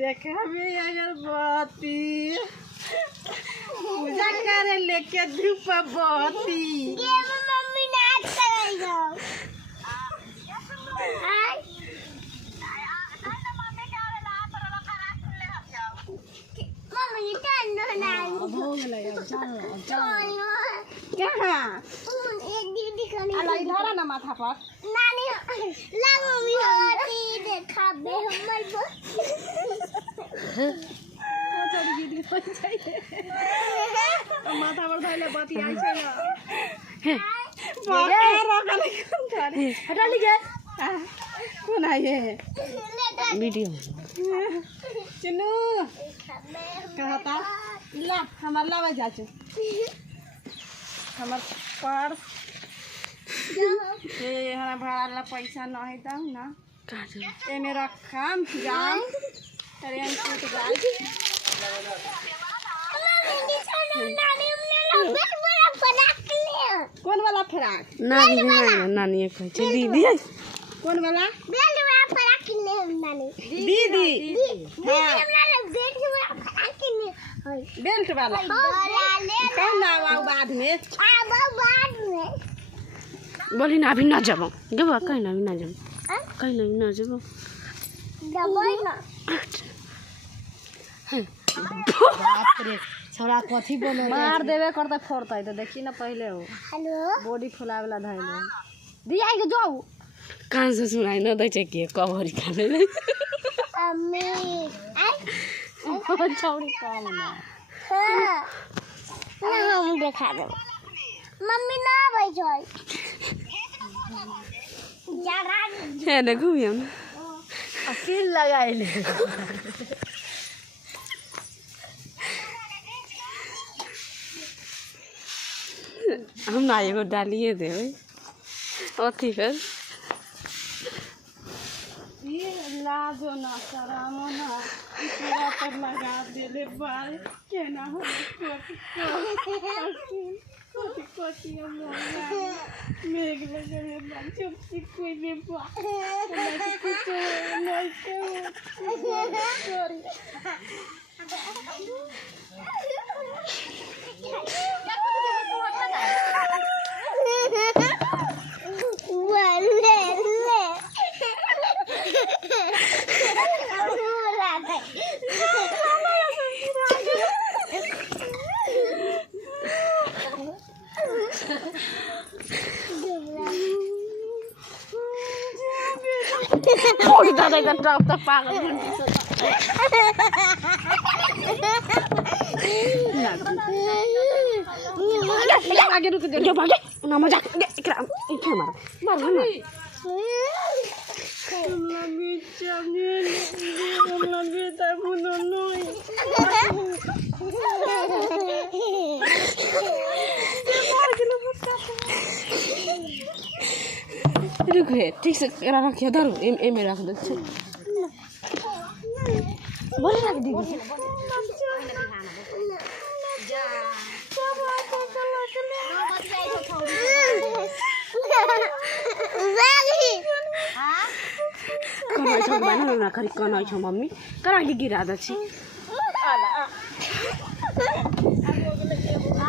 देखा भी अगरबत्ती पूजा करे लेके धूप बत्ती मम्मी नाच करेगा मम्मी कानो ना हो गेलै अब चल कहाँ एक दीदी कनी अला इधर ना माथा पर नानी ला मम्मी होती देखाबे हमर चल दीदी हो जाए माथा पर धइले बत्ती आइ छै ना बाबा रखले कोन करे हटा लीजिए कौन है ये वीडियो चिन्नू कहता ला हमार लावे जाचू हमार पर्स ये हमारा भाड़ा ला पैसा नहीं दम ना ये मेरा काम जाम ट्रेन छूट गई कौन वाला फ्रॉक नानी नानी कहै छै दीदी कौन वाला बेल्ट वाला फ्रॉक किने हम नानी दीदी हां बेल्ट वाला फ्रॉक किने बेल्ट वाला कौन ना बाद में बाद में बोली ना अभी ना जाबो गेबो कहीं ना जाबो कहीं ना जाबो दबाई ना बाप रे छोरा कथी बोलो मार देवे करता फोड़ता तो देखी ना पहले हो हेलो बॉडी फुलावे ला धइले दिया के जाऊ कहाँ से सुनाई न दै छै के कबरी खाने ले अम्मी आई छौरी कम ना हां हम देखा दे मम्मी ना आबै छै जरा हे देखू हम असील लगाइले हम ना एगो डालिए देबै अथी फिर ये लाजो ना शरमो ना पूरा पर लगा देले बाल केना हो कोती हम मेघ लगे बाल चुपची कोई भी बा कुछ नहीं सॉरी थोड़ी दादा का ट्रक तक पागल आगे रुक जो भागे ना मजा क्या मार मार ना लगी चमेल लगी तमुनो नोई रुक रे ठीक से करा रखियो धरो ए में रख दे बोल रख दी कनाइ छ बानु ना खरी कनाइ छ मम्मी करा गिरा द छी